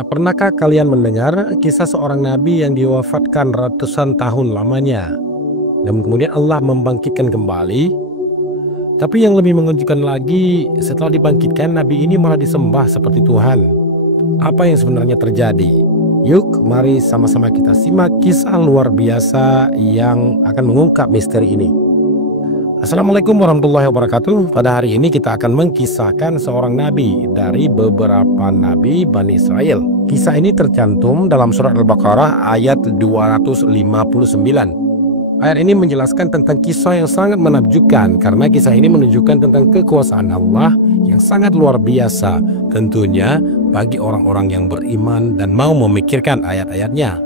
Nah, pernahkah kalian mendengar kisah seorang nabi yang diwafatkan ratusan tahun lamanya dan kemudian Allah membangkitkan kembali? Tapi yang lebih mengejutkan lagi, setelah dibangkitkan, nabi ini malah disembah seperti Tuhan. Apa yang sebenarnya terjadi? Yuk, mari sama-sama kita simak kisah luar biasa yang akan mengungkap misteri ini. Assalamualaikum warahmatullahi wabarakatuh. Pada hari ini kita akan mengkisahkan seorang nabi dari beberapa nabi Bani Israel. Kisah ini tercantum dalam surat Al-Baqarah ayat 259. Ayat ini menjelaskan tentang kisah yang sangat menakjubkan karena kisah ini menunjukkan tentang kekuasaan Allah yang sangat luar biasa, tentunya bagi orang-orang yang beriman dan mau memikirkan ayat-ayatnya.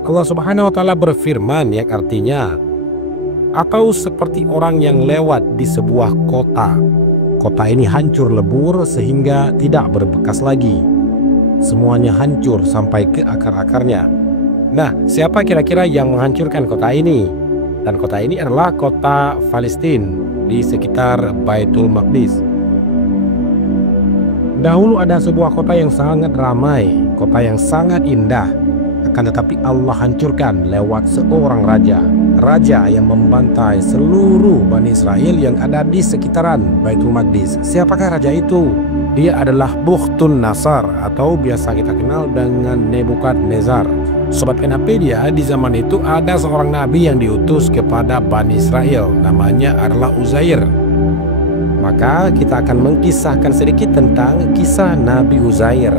Allah Subhanahu wa Ta'ala berfirman yang artinya, atau seperti orang yang lewat di sebuah kota. Kota ini hancur lebur sehingga tidak berbekas lagi. Semuanya hancur sampai ke akar-akarnya. Nah, siapa kira-kira yang menghancurkan kota ini? Dan kota ini adalah kota Palestina di sekitar Baitul Maqdis. Dahulu ada sebuah kota yang sangat ramai, kota yang sangat indah. Akan tetapi Allah hancurkan lewat seorang raja. Raja yang membantai seluruh Bani Israel yang ada di sekitaran Baitul Maqdis. Siapakah raja itu? Dia adalah Bukhtun Nasar atau biasa kita kenal dengan Nebukadnezar. Sobat Penapedia, di zaman itu ada seorang nabi yang diutus kepada Bani Israel. Namanya adalah Uzair. Maka kita akan mengkisahkan sedikit tentang kisah Nabi Uzair.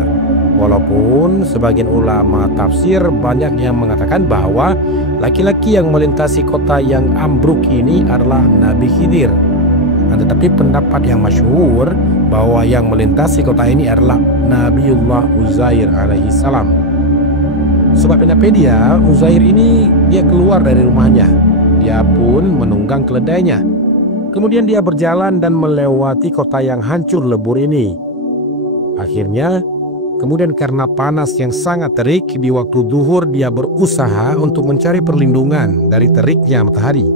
Walaupun sebagian ulama tafsir banyak yang mengatakan bahwa laki-laki yang melintasi kota yang ambruk ini adalah Nabi Khidir. Tetapi pendapat yang masyhur bahwa yang melintasi kota ini adalah Nabiullah Uzair alaihi salam. Sobat Penapedia, Uzair ini dia keluar dari rumahnya. Dia pun menunggang keledainya. Kemudian dia berjalan dan melewati kota yang hancur lebur ini. Akhirnya, kemudian karena panas yang sangat terik di waktu zuhur, dia berusaha untuk mencari perlindungan dari teriknya matahari.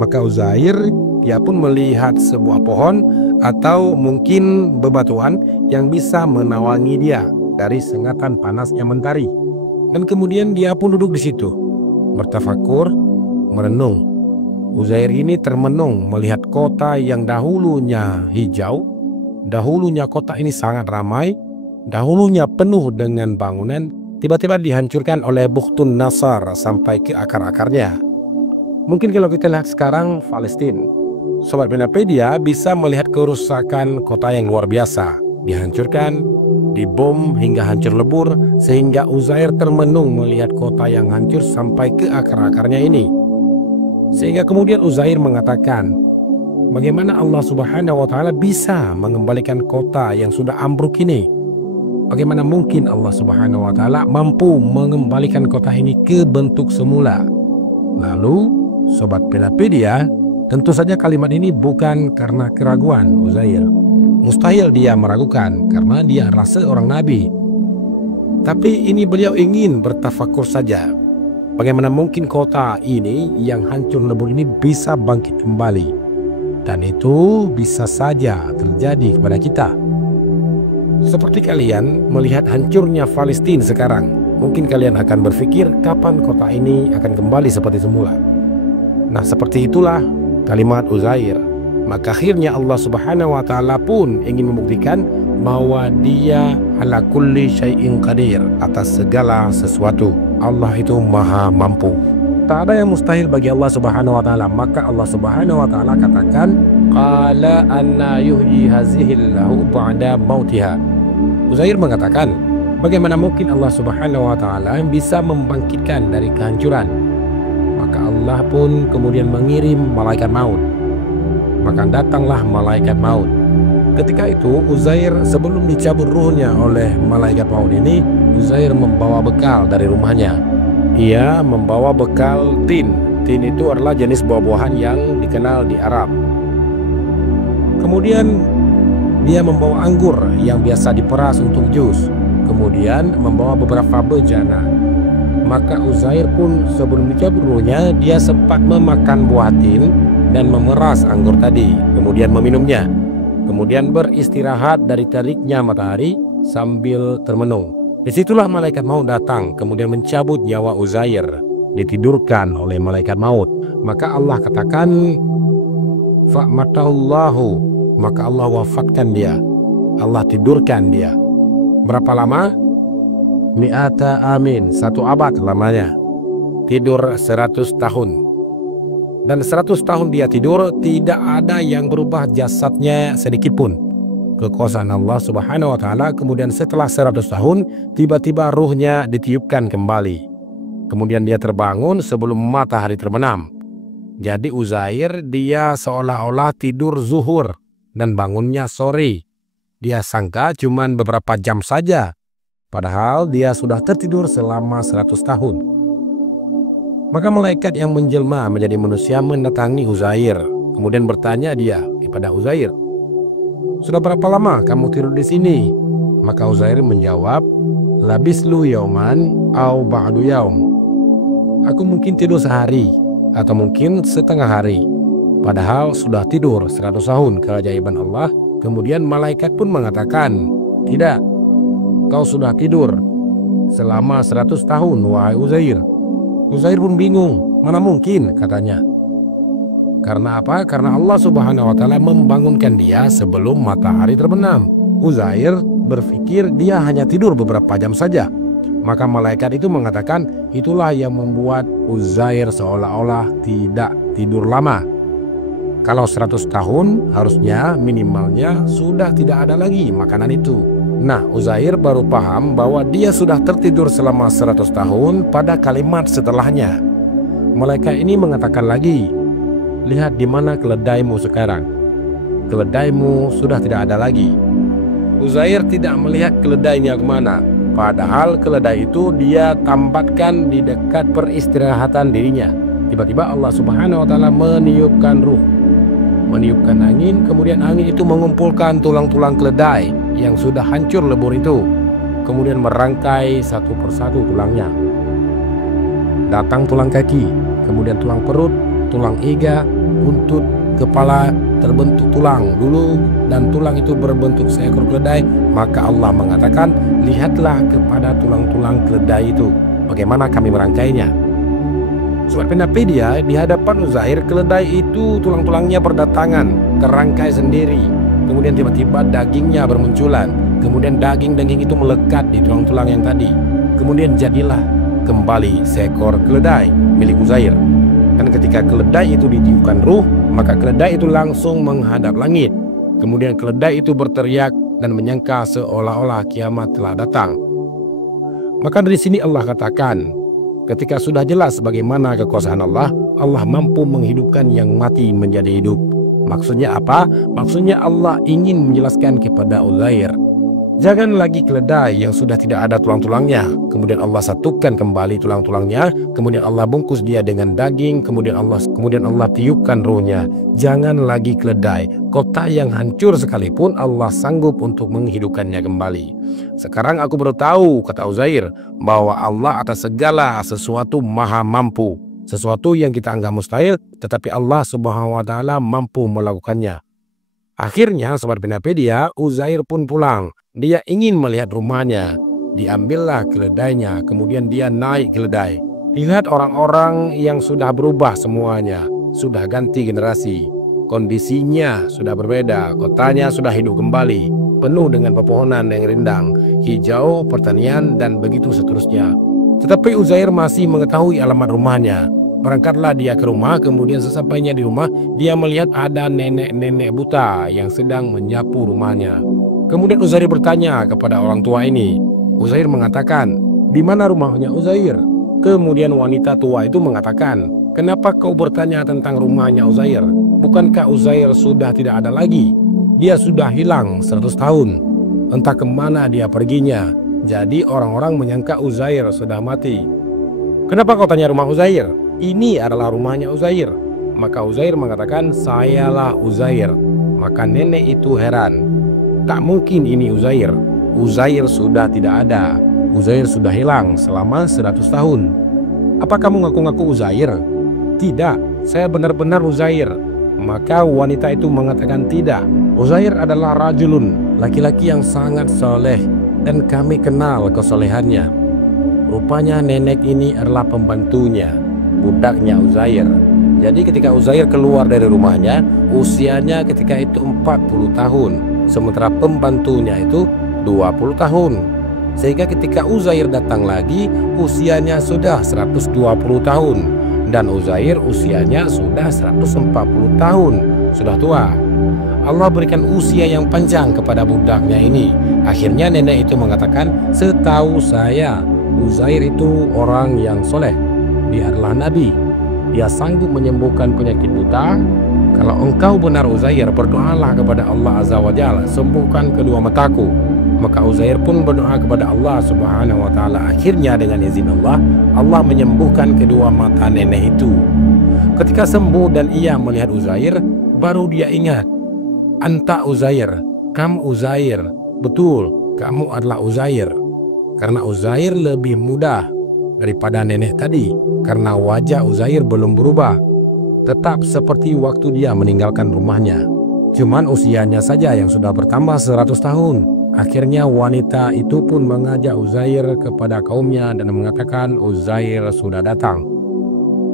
Maka Uzair dia pun melihat sebuah pohon atau mungkin bebatuan yang bisa menawangi dia dari sengatan panasnya mentari. Dan kemudian dia pun duduk di situ, bertafakur, merenung. Uzair ini termenung melihat kota yang dahulunya hijau, dahulunya kota ini sangat ramai, dahulunya penuh dengan bangunan, tiba-tiba dihancurkan oleh Bukhtun Nasar sampai ke akar-akarnya. Mungkin kalau kita lihat sekarang Palestina, Sobat Penapedia bisa melihat kerusakan kota yang luar biasa. Dihancurkan, dibom hingga hancur lebur, sehingga Uzair termenung melihat kota yang hancur sampai ke akar-akarnya ini. Sehingga kemudian Uzair mengatakan, bagaimana Allah Subhanahu wa Ta'ala bisa mengembalikan kota yang sudah ambruk ini? Bagaimana mungkin Allah Subhanahu wa Ta'ala mampu mengembalikan kota ini ke bentuk semula? Lalu, Sobat Penapedia, tentu saja kalimat ini bukan karena keraguan Uzair. Mustahil dia meragukan karena dia adalah seorang nabi. Tapi ini beliau ingin bertafakur saja. Bagaimana mungkin kota ini yang hancur lebur ini bisa bangkit kembali? Dan itu bisa saja terjadi kepada kita. Seperti kalian melihat hancurnya Palestina sekarang, mungkin kalian akan berpikir kapan kota ini akan kembali seperti semula. Nah, seperti itulah kalimat Uzair. Maka akhirnya Allah Subhanahu wa Ta'ala pun ingin membuktikan bahwa dia ala kulli syai'in qadir, atas segala sesuatu. Allah itu maha mampu. Tak ada yang mustahil bagi Allah Subhanahu wa Ta'ala. Maka Allah Subhanahu wa Ta'ala katakan, qala anna yuhyi hazihillahu ba'da mautiha. Uzair mengatakan, bagaimana mungkin Allah Subhanahu wa Ta'ala bisa membangkitkan dari kehancuran? Maka Allah pun kemudian mengirim malaikat maut. Maka datanglah malaikat maut. Ketika itu Uzair sebelum dicabut ruhnya oleh malaikat maut ini, Uzair membawa bekal dari rumahnya. Ia membawa bekal tin. Tin itu adalah jenis buah-buahan yang dikenal di Arab. Kemudian dia membawa anggur yang biasa diperas untuk jus. Kemudian membawa beberapa bejana. Maka Uzair pun sebelum dicabut ruhnya, dia sempat memakan buah tin dan memeras anggur tadi, kemudian meminumnya. Kemudian beristirahat dari teriknya matahari sambil termenung. Disitulah malaikat maut datang, kemudian mencabut nyawa Uzair, ditidurkan oleh malaikat maut. Maka Allah katakan, fa'matahullahu, maka Allah wafatkan dia, Allah tidurkan dia. Berapa lama? Mi'ata amin, 1 abad lamanya. Tidur 100 tahun. Dan 100 tahun dia tidur, tidak ada yang berubah jasadnya sedikit pun. Kekuasaan Allah Subhanahu wa Ta'ala. Kemudian setelah 100 tahun, tiba-tiba ruhnya ditiupkan kembali. Kemudian dia terbangun sebelum matahari terbenam. Jadi Uzair dia seolah-olah tidur zuhur dan bangunnya sore. Dia sangka cuman beberapa jam saja, padahal dia sudah tertidur selama 100 tahun. Maka malaikat yang menjelma menjadi manusia mendatangi Uzair, kemudian bertanya dia kepada Uzair, sudah berapa lama kamu tidur di sini? Maka Uzair menjawab, labislu yauman au ba'du yaum. Aku mungkin tidur sehari atau mungkin setengah hari. Padahal sudah tidur 100 tahun. Keajaiban Allah. Kemudian malaikat pun mengatakan, tidak, kau sudah tidur selama 100 tahun wahai Uzair. Uzair pun bingung, mana mungkin katanya. Karena apa? Karena Allah Subhanahu wa Ta'ala membangunkan dia sebelum matahari terbenam. Uzair berpikir dia hanya tidur beberapa jam saja. Maka malaikat itu mengatakan, itulah yang membuat Uzair seolah-olah tidak tidur lama. Kalau 100 tahun harusnya minimalnya sudah tidak ada lagi makanan itu. Nah, Uzair baru paham bahwa dia sudah tertidur selama 100 tahun pada kalimat setelahnya. Malaikat ini mengatakan lagi, lihat di mana keledaimu sekarang. Keledaimu sudah tidak ada lagi. Uzair tidak melihat keledainya kemana. Padahal keledai itu dia tambatkan di dekat peristirahatan dirinya. Tiba-tiba Allah Subhanahu wa Ta'ala meniupkan ruh, meniupkan angin. Kemudian angin itu mengumpulkan tulang-tulang keledai yang sudah hancur lebur itu. Kemudian merangkai satu persatu tulangnya. Datang tulang kaki, kemudian tulang perut, tulang iga, buntut, kepala terbentuk tulang dulu, dan tulang itu berbentuk seekor keledai. Maka Allah mengatakan, lihatlah kepada tulang-tulang keledai itu, bagaimana kami merangkainya. Sobat Penapedia, di hadapan Uzair, keledai itu tulang-tulangnya berdatangan, terangkai sendiri. Kemudian tiba-tiba dagingnya bermunculan. Kemudian daging-daging itu melekat di tulang-tulang yang tadi. Kemudian jadilah kembali seekor keledai milik Uzair. Dan ketika keledai itu ditiupkan ruh, maka keledai itu langsung menghadap langit. Kemudian keledai itu berteriak dan menyangka seolah-olah kiamat telah datang. Maka dari sini Allah katakan, ketika sudah jelas bagaimana kekuasaan Allah, Allah mampu menghidupkan yang mati menjadi hidup. Maksudnya apa? Maksudnya Allah ingin menjelaskan kepada Uzair, jangan lagi keledai yang sudah tidak ada tulang-tulangnya. Kemudian Allah satukan kembali tulang-tulangnya. Kemudian Allah bungkus dia dengan daging. Kemudian Allah tiupkan ruhnya. Jangan lagi keledai. Kota yang hancur sekalipun Allah sanggup untuk menghidupkannya kembali. Sekarang aku baru tahu, kata Uzair, bahwa Allah atas segala sesuatu maha mampu. Sesuatu yang kita anggap mustahil, tetapi Allah Subhanahu wa Ta'ala mampu melakukannya. Akhirnya, Sobat Penapedia, Uzair pun pulang. Dia ingin melihat rumahnya. Diambillah keledainya, kemudian dia naik keledai. Lihat orang-orang yang sudah berubah semuanya, sudah ganti generasi. Kondisinya sudah berbeda, kotanya sudah hidup kembali, penuh dengan pepohonan yang rindang, hijau, pertanian, dan begitu seterusnya. Tetapi Uzair masih mengetahui alamat rumahnya. Berangkatlah dia ke rumah, kemudian sesampainya di rumah, dia melihat ada nenek-nenek buta yang sedang menyapu rumahnya. Kemudian Uzair bertanya kepada orang tua ini. Uzair mengatakan, di mana rumahnya Uzair? Kemudian wanita tua itu mengatakan, kenapa kau bertanya tentang rumahnya Uzair? Bukankah Uzair sudah tidak ada lagi? Dia sudah hilang 100 tahun. Entah kemana dia perginya. Jadi orang-orang menyangka Uzair sudah mati. Kenapa kau tanya rumah Uzair? Ini adalah rumahnya Uzair. Maka Uzair mengatakan, sayalah Uzair. Maka nenek itu heran. Tak mungkin ini Uzair. Uzair sudah tidak ada. Uzair sudah hilang selama 100 tahun. Apa kamu ngaku-ngaku Uzair? Tidak, saya benar-benar Uzair. Maka wanita itu mengatakan tidak. Uzair adalah rajulun, laki-laki yang sangat soleh. dan kami kenal kesolehannya. Rupanya nenek ini adalah pembantunya, budaknya Uzair. Jadi ketika Uzair keluar dari rumahnya, usianya ketika itu 40 tahun, sementara pembantunya itu 20 tahun. Sehingga ketika Uzair datang lagi, usianya sudah 120 tahun. Dan Uzair usianya sudah 140 tahun, sudah tua. Allah berikan usia yang panjang kepada budaknya ini. Akhirnya nenek itu mengatakan, setahu saya Uzair itu orang yang soleh. Dia adalah nabi. Dia sanggup menyembuhkan penyakit buta. Kalau engkau benar Uzair, berdoalah kepada Allah Azza wa Jalla, sembuhkan kedua mataku. Maka Uzair pun berdoa kepada Allah Subhanahu wa Ta'ala. Akhirnya dengan izin Allah, Allah menyembuhkan kedua mata nenek itu. Ketika sembuh dan ia melihat Uzair, baru dia ingat, anta Uzair, kamu Uzair, betul, kamu adalah Uzair. Karena Uzair lebih muda daripada nenek tadi, karena wajah Uzair belum berubah, tetap seperti waktu dia meninggalkan rumahnya. Cuman usianya saja yang sudah bertambah 100 tahun. Akhirnya wanita itu pun mengajak Uzair kepada kaumnya dan mengatakan Uzair sudah datang.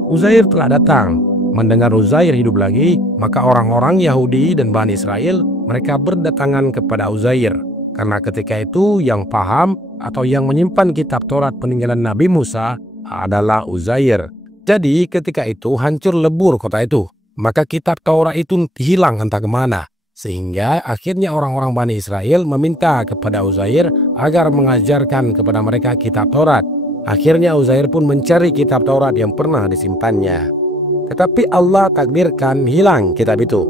Uzair telah datang. Mendengar Uzair hidup lagi, maka orang-orang Yahudi dan Bani Israel mereka berdatangan kepada Uzair. Karena ketika itu yang paham atau yang menyimpan kitab Taurat peninggalan Nabi Musa adalah Uzair. Jadi ketika itu hancur lebur kota itu. Maka kitab Taurat itu hilang entah kemana. Sehingga akhirnya orang-orang Bani Israel meminta kepada Uzair agar mengajarkan kepada mereka kitab Taurat. Akhirnya Uzair pun mencari kitab Taurat yang pernah disimpannya. Tetapi Allah takdirkan hilang kitab itu.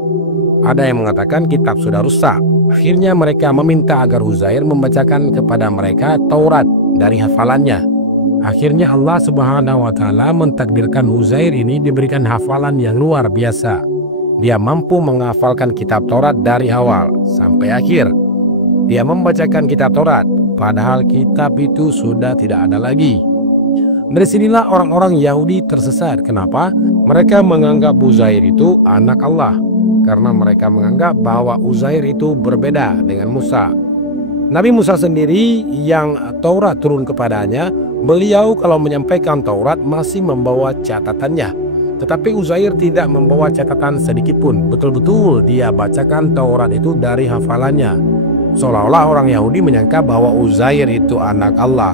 Ada yang mengatakan kitab sudah rusak. Akhirnya mereka meminta agar Uzair membacakan kepada mereka Taurat dari hafalannya. Akhirnya Allah Subhanahu wa Ta'ala mentakdirkan Uzair ini diberikan hafalan yang luar biasa. Dia mampu menghafalkan kitab Taurat dari awal sampai akhir. Dia membacakan kitab Taurat, padahal kitab itu sudah tidak ada lagi. Dari sinilah orang-orang Yahudi tersesat. Kenapa? Mereka menganggap Uzair itu anak Allah. Karena mereka menganggap bahwa Uzair itu berbeda dengan Musa. Nabi Musa sendiri yang Taurat turun kepadanya, beliau kalau menyampaikan Taurat masih membawa catatannya. Tetapi Uzair tidak membawa catatan sedikit pun. Betul-betul dia bacakan Taurat itu dari hafalannya. Seolah-olah orang Yahudi menyangka bahwa Uzair itu anak Allah.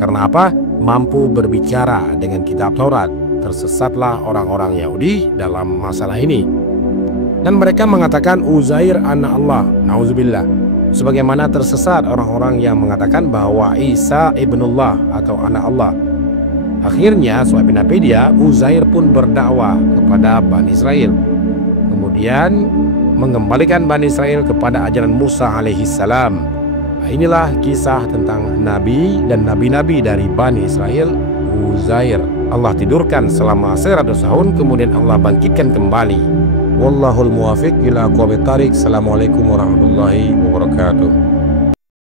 Karena apa? Mampu berbicara dengan kitab Taurat. Tersesatlah orang-orang Yahudi dalam masalah ini. Dan mereka mengatakan Uzair anak Allah. Nauzubillah. Sebagaimana tersesat orang-orang yang mengatakan bahwa Isa ibnullah atau anak Allah. Akhirnya suatu Napedia, Uzair pun berdakwah kepada Bani Israel. Kemudian mengembalikan Bani Israel kepada ajaran Musa alaihissalam. Inilah kisah tentang Nabi dan Nabi-Nabi dari Bani Israel, Uzair. Allah tidurkan selama 100 tahun, kemudian Allah bangkitkan kembali. Wallahul muwafiq ila aqwamit thariq. Assalamualaikum warahmatullahi wabarakatuh.